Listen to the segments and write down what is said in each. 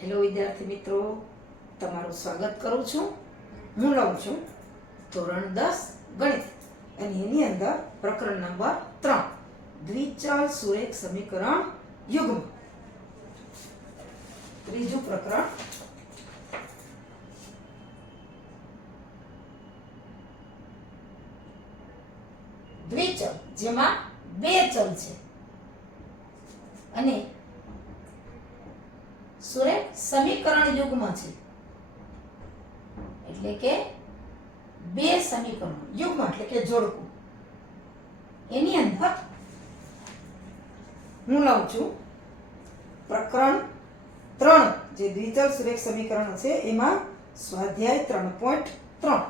Hello વિદ્યાર્થી મિત્રો, તમારું સ્વાગત કરું છું. હું લઉં છું ધોરણ 10 ગણિત અને એની અંદર પ્રકરણ નંબર 3 દ્વિચલ સુરેખ સમીકરણ યુગ્મ. ત્રીજું પ્રકરણ. દ્વિચલ જેમાં બે ચલ છે અને સુરેખ સમીકરણ યુગ્મ છે, એટલે કે બે સમીકરણ યુગ્મ એટલે કે જોડકું. એની અંદર હું લઉં છું પ્રકરણ 3 જે દ્વિચલ સુરેખ સમીકરણ છે એમાં સ્વાધ્યાય 3.3.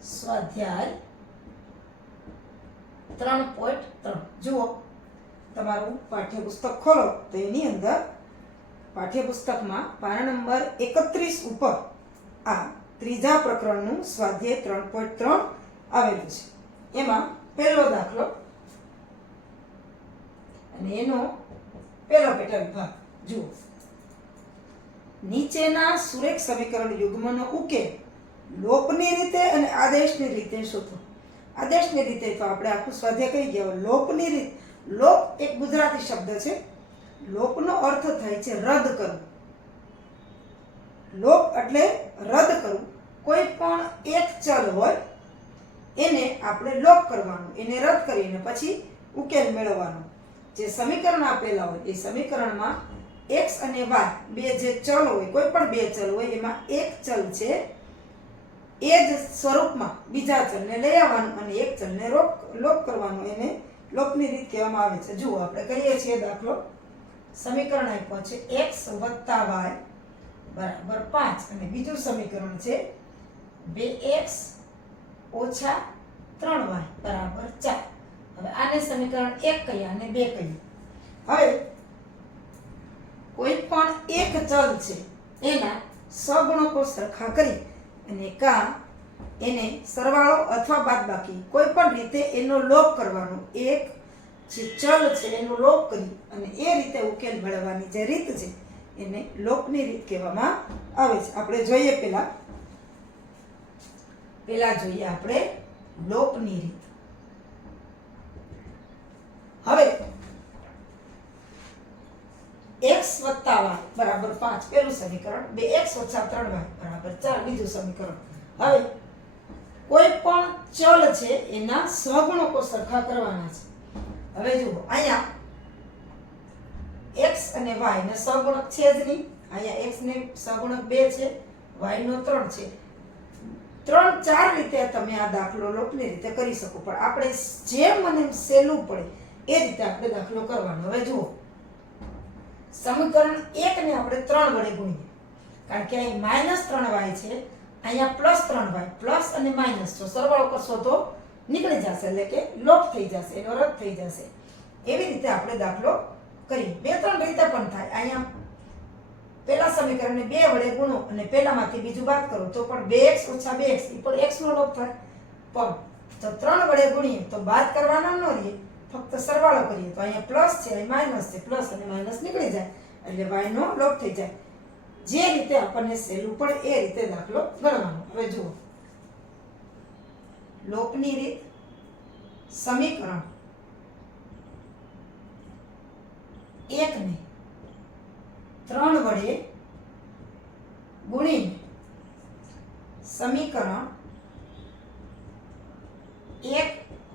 સ્વાધ્યાય 3.3 જુઓ. તમારું પાઠ્યપુસ્તક ખોલો તો એની અંદર પાઠ્યપુસ્તકમાં પાના નંબર 31 ઉપર આ ત્રીજા પ્રકરણનું સ્વાધ્યાય 3.3 આવેલું છે. એમાં પહેલો દાખલો અને એનો પહેલો પેટા વિભાગ જુઓ. નીચેના સુરેખ સમીકરણ યુગ્મનો ઉકેલ લોપની રીતે અને આદેશની રીતે શોધો. આદેશની રીતે તો આપણે આખું સ્વાધ્યાય કહી ગયા. લોપની રીત, લોપ એક ગુજરાતી શબ્દ છે. લોપનો અર્થ થાય છે રદ કરવું. લોપ એટલે રદ કરવું. કોઈ પણ એક ચલ હોય એને આપણે લોપ કરવાનું, એને રદ કરીને પછી ઉકેલ મેળવવાનો. જે સમીકરણ આપેલા હોય એ સમીકરણમાં x અને y બે જે ચલ હોય, કોઈ પણ બે ચલ હોય એમાં એક ચલ છે એ જ સ્વરૂપમાં બીજા ચલને લઈ આવવાનું અને એક ચલને લોપ કરવાનું. એને લોપની રીત કહેવામાં આવે છે. જુઓ, આપણે કરીએ છીએ દાખલો. સમીકરણ આપ્યું છે x + y બરાબર 5 અને બીજું સમીકરણ છે 2x - 3y બરાબર 4. હવે આને સમીકરણ 1 કહીએ અને 2 કહીએ. હવે કોઈ પણ એક ચલ છે એના સહગુણકો સરખા કરી અને એને સરવાળો અથવા બાદબાકી કોઈ પણ રીતે એનો લોપ કરવાનો. એક જે ચલ છે એનો લોપ કરી અને એ રીતે ઉકેલ મેળવવાની જે રીત છે એને લોપની રીત કહેવામાં આવે છે. આપણે જોઈએ પહેલા જોઈએ આપણે લોપની રીત. હવે x + y બરાબર 5 પહેલું સમીકરણ, 2x - 3y બરાબર 4 બીજું સમીકરણ. હવે કોઈ પણ ચલ છે એના સહગુણકો સરખા કરવાના છે. હવે જુઓ, અહીંયા x અને y ને સહગુણક છે જ નહીં. અહીંયા x ને સહગુણક 2 છે, y નો 3 છે. 3-4 રીતે તમે આ દાખલો લોપની રીતે કરી શકો, પણ આપણે જેમ મને સહેલું પડે એ રીતે આપણે દાખલો કરવાનો. હવે જુઓ, સમીકરણ 1 ને આપણે 3 વડે ગુણીએ, કારણ કે અહીં -3y છે, અહીંયા +3y, પ્લસ અને માઇનસ જો સરવાળો કરશો તો નીકળી જશે, એટલે કે લોપ થઈ જશે, એનો રદ થઈ જશે. એવી રીતે આપણે દાખલો કરીએ. 2-3 રીતે પણ થાય. અહીંયા પહેલા સમીકરણને 2 વડે ગુણો અને પહેલામાંથી બીજું બાદ કરો તો પણ 2x - 2x એ પણ x નો લોપ થાય. પણ જો 3 વડે ગુણીએ તો બાદ કરવાના ન રહીએ, ફક્ત સરવાળો કરીએ તો અહીંયા પ્લસ છે, અહીં માઇનસ છે, પ્લસ અને માઇનસ નીકળી જાય એટલે y નો લોપ થઈ જાય. જે રીતે આપણને સહેલું પડે એ રીતે દાખલો ગણવાનો. હવે જુઓ, લોપની રીત. સમીકરણ 1 ને 3 વડે ગુણીને સમીકરણ 1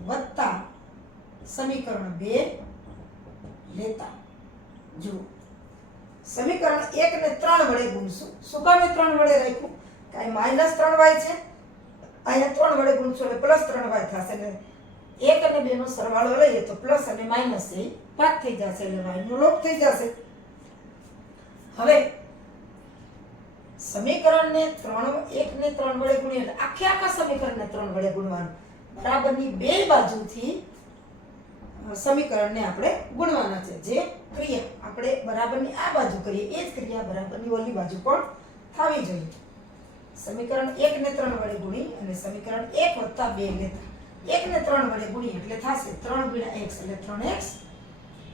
વત્તા સમીકરણ 2 લેતા. જુઓ, સમીકરણ 1 ને 3 વડે ગુણશું. શું કામ 3 વડે રાખ્યું? કાંઈ -3y છે, અહીંયા 3 વડે ગુણશું એટલે +3y થશે. એટલે 1 અને 2 નો સરવાળો લઈએ તો પ્લસ અને માઇનસ એ બાદ થઈ જશે એટલે y નો લોપ થઈ જશે. હવે સમીકરણને 1 ને 3 વડે ગુણીએ એટલે આખા સમીકરણને 3 વડે ગુણવાનું. બરાબરની બે બાજુથી સમીકરણને આપણે ગુણવાના છે. જે ક્રિયા આપણે બરાબરની આ બાજુ કરીએ એ જ ક્રિયા બરાબરની ઓલી બાજુ પણ થવી જોઈએ. સમીકરણ 1 ને 3 વડે ગુણી અને સમીકરણ 1 + 2 લેતા. 1 ને 3 વડે ગુણીએ એટલે થશે 3 × x એટલે 3x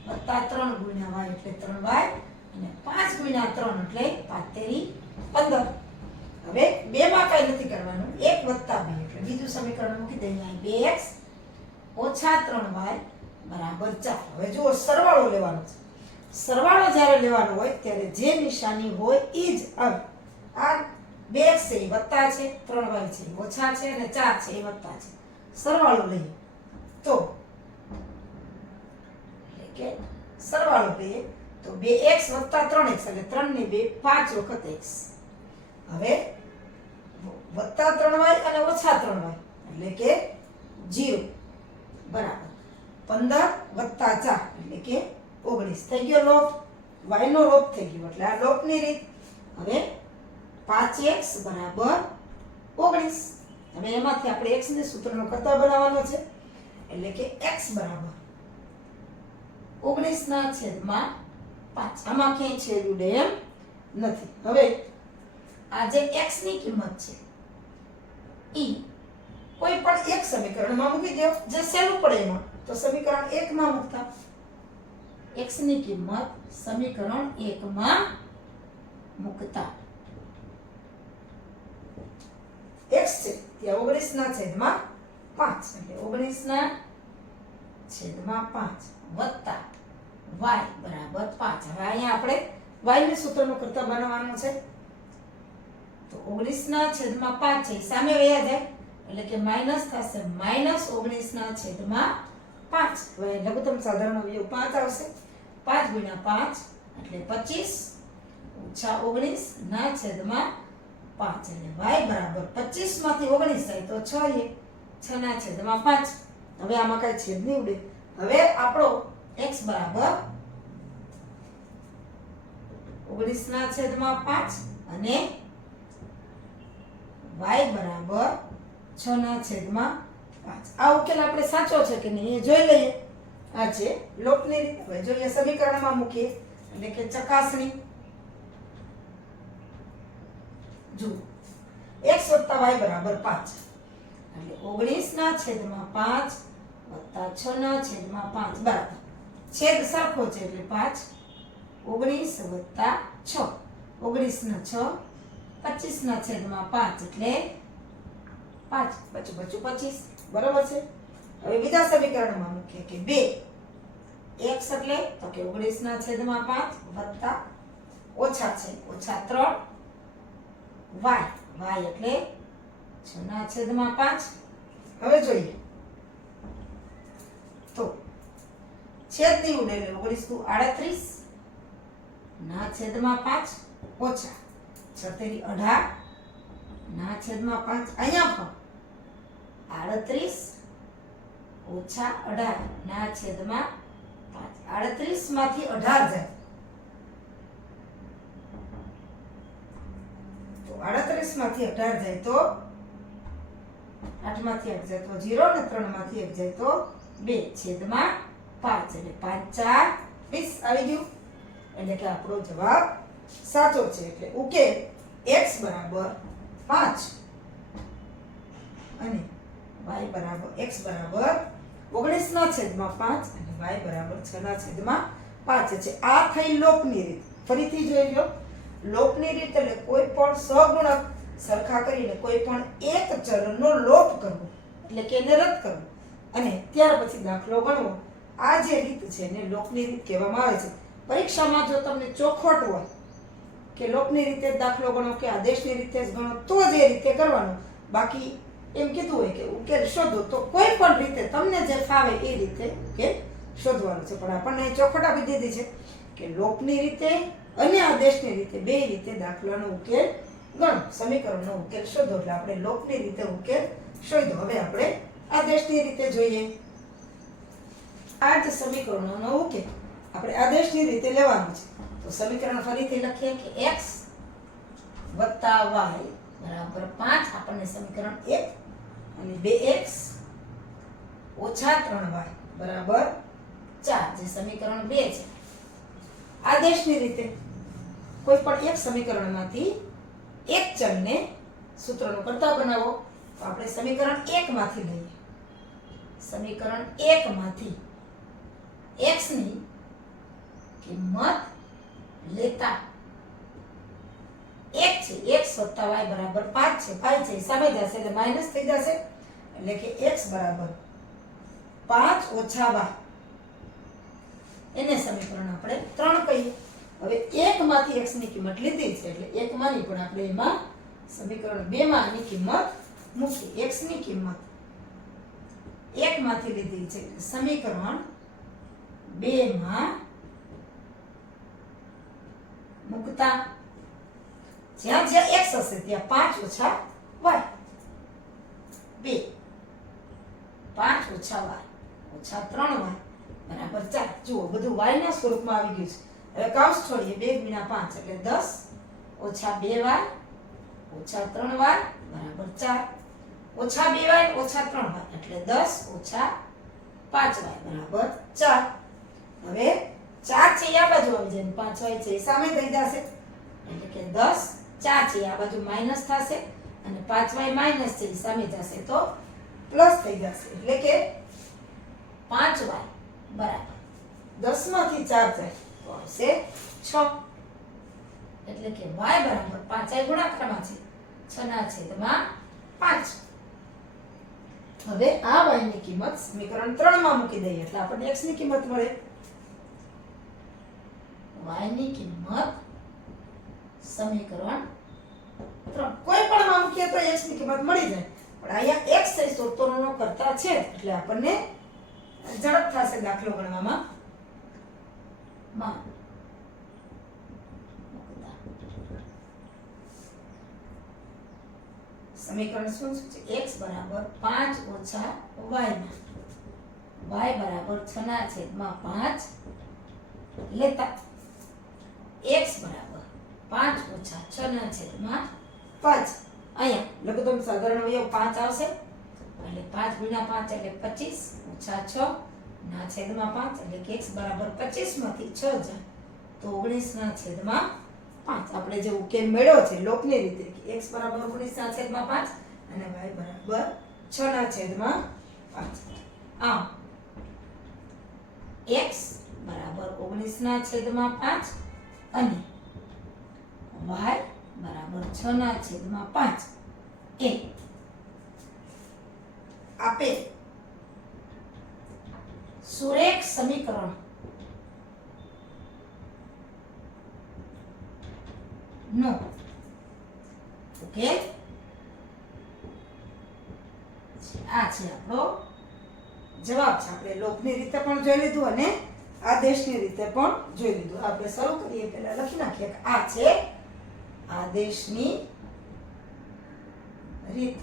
+ 3 × y એટલે 3y અને 5 ગુણ્યા 3 એટલે 5 તેરી 15. હવે 2 માં કાંઈ નથી કરવાનું, 1 વત્તા 2 એટલે બીજું સમીકરણ મૂકી દઈએ અહીં 2x ઓછા 3y બરાબર 4. હવે જુઓ સરવાળો લેવાનો છે. સરવાળો જ્યારે લેવાનો હોય ત્યારે જે નિશાની હોય એ જ આવે. આ 2x છે એ વત્તા છે, 3y છે એ ઓછા છે અને 4 છે એ વત્તા છે. સરવાળો લઈએ તો એટલે કે સરવાળો લઈએ તો 2x વત્તા 3x એટલે 3 ને 2 5 વખત x. હવે વત્તા 3y અને ઓછા 3y એટલે કે 0 બરાબર 15 વત્તા 4 એટલે કે 19 થઈ ગયો લોપ. y નો લોપ થઈ ગયો એટલે આ લોપની રીત. હવે 5x બરાબર 19. હવે એમાંથી આપણે x ને સૂત્રનો કરતા બનાવવાનો છે એટલે કે x બરાબર 19 ના છેદમાં 5. આમાં ક્યાંય છેદ ઉડે એમ નથી. હવે આ જે x ની કિંમત છે ઈ કોઈ પણ એક સમીકરણમાં મૂકી દો જે સહેલું પડે એમાં. તો સમીકરણ 1 માં મૂકતા x ની કિંમત સમીકરણ 1 માં મૂકતા x છે ત્યાં 19 ના છેદમાં 5 એટલે 19 ના છેદમાં 5 વત્તા y બરાબર 5. હવે અહીંયા આપણે y ને સૂત્રનો કરતા બનાવવાનો છે તો 19 ના છેદમાં 5 છે સામે વયા જાય એટલે કે માઈનસ થશે -19 ના છેદમાં 5. હવે લઘુત્તમ સાધારણ અવયવ 5 આવશે. 5 ગુણ્યા 5 એટલે 25 ઓછા 19 ના છેદમાં 5 એટલે y બરાબર 25 માંથી 19 જાય તો 6 ના છેદમાં 5. હવે આમાં કાંઈ છેદ નહીં ઉડે. હવે આપણો x બરાબર 19 ના છેદમાં 5 અને y બરાબર 6 ના છેદમાં 5. આ ઉકેલ આપણે સાચો છે કે નહીં એ જોઈ લઈએ. આ છે લોપની રીત. હવે જોઈએ સમીકરણમાં મૂકીએ એટલે કે ચકાસણી. જુઓ x વત્તા y બરાબર 5 એટલે 19 ના છેદમાં 5 વત્તા 6 ના છેદમાં 5 બરાબર છેદ સરખો છે એટલે 5. 19 વત્તા 6 19 ના 6 25 ના છેદમાં 5 એટલે 5 બચું 25 બરાબર છે. હવે બીજા સમીકરણમાં મૂકીએ કે 2 x એટલે તો કે 19 ના છેદમાં 5 વત્તા ઓછા છે ઓછા 3 y એટલે 6 ના છેદમાં 5. હવે જોઈએ તો છેદ ની ઉડે એટલે 19 * 38 ના છેદમાં 5 ઓછા 6 તેરી 18 ના છેદમાં 5. અહીંયા પણ 38 ઓછા 18 ના છેદમાં 5. 38 માંથી 18 જાય તો 38 માંથી 18 જાય તો 8 માંથી 8 જાય તો 0 ને 3 માંથી 1 જાય તો 2 છેદમાં 5 એટલે 5 4 20 આવી ગયું. એટલે કે આપણો જવાબ સાચો છે. એટલે ઉકેલ x બરાબર 5 અને y બરાબર x બરાબર 19 ના છેદમાં 5 અને y બરાબર 6 ના છેદમાં 5 છે. આ થઈ લોપની રીત. ફરીથી જોઈ લો. લોપની રીત એટલે કોઈ પણ સહગુણક સરખા કરીને કોઈ પણ એક ચલનો લોપ કરવો એટલે કે એને રદ કરવો અને ત્યાર પછી દાખલો ગણવો. આ જે રીત છે એને લોપની રીત કહેવામાં આવે છે. પરીક્ષામાં જો તમને ચોખવટ હોય કે લોપની રીતે દાખલો ગણો કે આદેશની રીતે જ ગણો તો જ એ રીતે કરવાનું. બાકી એમ કીધું હોય કે ઉકેલ શોધો તો કોઈ પણ રીતે તમને જે ફાવે એ રીતે ઉકેલ શોધવાનો છે. પણ આપણને ચોખવટ આપી દીધી છે કે લોપની રીતે અને આદેશની રીતે બે રીતે દાખલાનો ઉકેલ ગણો, સમીકરણનો ઉકેલ શોધો. એટલે આપણે લોપની રીતે ઉકેલ શોધ્યો. હવે આપણે આદેશની રીતે જોઈએ. આ જ સમીકરણોનો ઉકેલ આપણે આદેશની રીતે લેવાનું છે. તો સમીકરણ ફરીથી લખીએ કે x વત્તા y બરાબર 5 આપણને સમીકરણ 1 અને 2x ઓછા 3y બરાબર 4 જે સમીકરણ 2 છે. આદેશની રીતે કોઈ પણ એક સમીકરણમાંથી એક ચલને સૂત્રનો કરતા બનાવો. તો આપણે સમીકરણ 1 માંથી લઈએ. સમીકરણ 1 માંથી x ની કિંમત લેતા. એક છે x વત્તા y બરાબર 5 છે. 5 છે સામે જશે એટલે માઈનસ થઈ જશે એટલે કે x બરાબર 5 ઓછા y. એને સમીકરણ આપણે 3 કહીએ. હવે 1 માંથી x ની કિંમત લીધી છે એટલે 1 માંની પણ આપણે એમાં સમીકરણ 2 માં આની કિંમત મૂકી. x ની કિંમત 1 માંથી લીધી છે એટલે સમીકરણ 2 માં મૂકતા જ્યાં જ્યાં x હશે ત્યાં 5 ઓછા y. 2 5 ઓછા y ઓછા 3y બરાબર 4. જુઓ બધું y ના સ્વરૂપમાં આવી ગયું છે. હવે કૌંસ છોડીએ 2 ગુણ્યા 5 એટલે 10 ઓછા 2y ઓછા 3y બરાબર 4. ઓછા 2y ઓછા 3y એટલે 10 ઓછા 5y બરાબર 4. હવે 4 છે આ બાજુ આવી જાય 5y છે એ સામે થઈ જશે એટલે કે 10 4 છે આ બાજુ માઈનસ થશે અને 5y માઈનસ છે એ સામે જશે તો પ્લસ થઈ જશે એટલે કે 5y બરાબર 10 માંથી 4 જાય તો આવશે 6 એટલે કે y બરાબર 5y ગુણાકારમાં છે 6 ના છેદમાં 5. હવે આ y ની કિંમત સમીકરણ 3 માં મૂકી દઈએ એટલે આપણને x ની કિંમત મળે. y ની કિંમત સમીકરણ 3 કોઈ પણ માં મૂકીએ તો x ની કિંમત મળી જાય પણ અહીંયા x એ સૂત્રોનો કરતા છે એટલે આપણને ઝડપ થશે દાખલો ગણવામાં. સમીકરણ શું છે x બરાબર 5 ઓછા y માં y બરાબર 6 ના છેદમાં 5 લેતા x બરાબર 5 ઓછા 6 ના છેદમાં 5. અહીંયા લઘુત્તમ સાધારણ અવયવ 5 આવશે એટલે 5 ગુણ્યા 5 એટલે 25 ઓછા 6 ના છેદમાં 5 એટલે કે x બરાબર 25 માંથી 6 જાય તો 19 ના છેદમાં 5. આપણે જે ઉકેલ મેળવ્યો છે લોકની રીતે કે x બરાબર 19 ના છેદમાં 5 અને y બરાબર 6 ના છેદમાં 5. આમ x બરાબર 19 ના છેદમાં 5 અને y બરાબર 6 ના છેદમાં 5 એ આપેલ સુરેખ સમીકરણ નો ઉકેલ આ છે આપણો જવાબ છે. આપણે લોકની રીતે પણ જોઈ લીધું અને આદેશની રીતે પણ જોઈ લીધું. આપણે શરૂ કરીએ પહેલા લખી નાખીએ કે આ છે આદેશની રીત.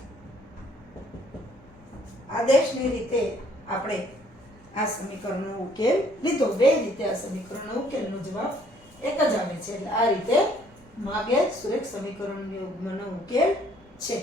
આદેશની રીતે આપણે આ સમીકરણનો ઉકેલ લીધો. બે રીતે આ સમીકરણનો ઉકેલનો જવાબ એક જ આવે છે એટલે આ રીતે માગેલ સુરેખ સમીકરણનો ઉકેલ છે.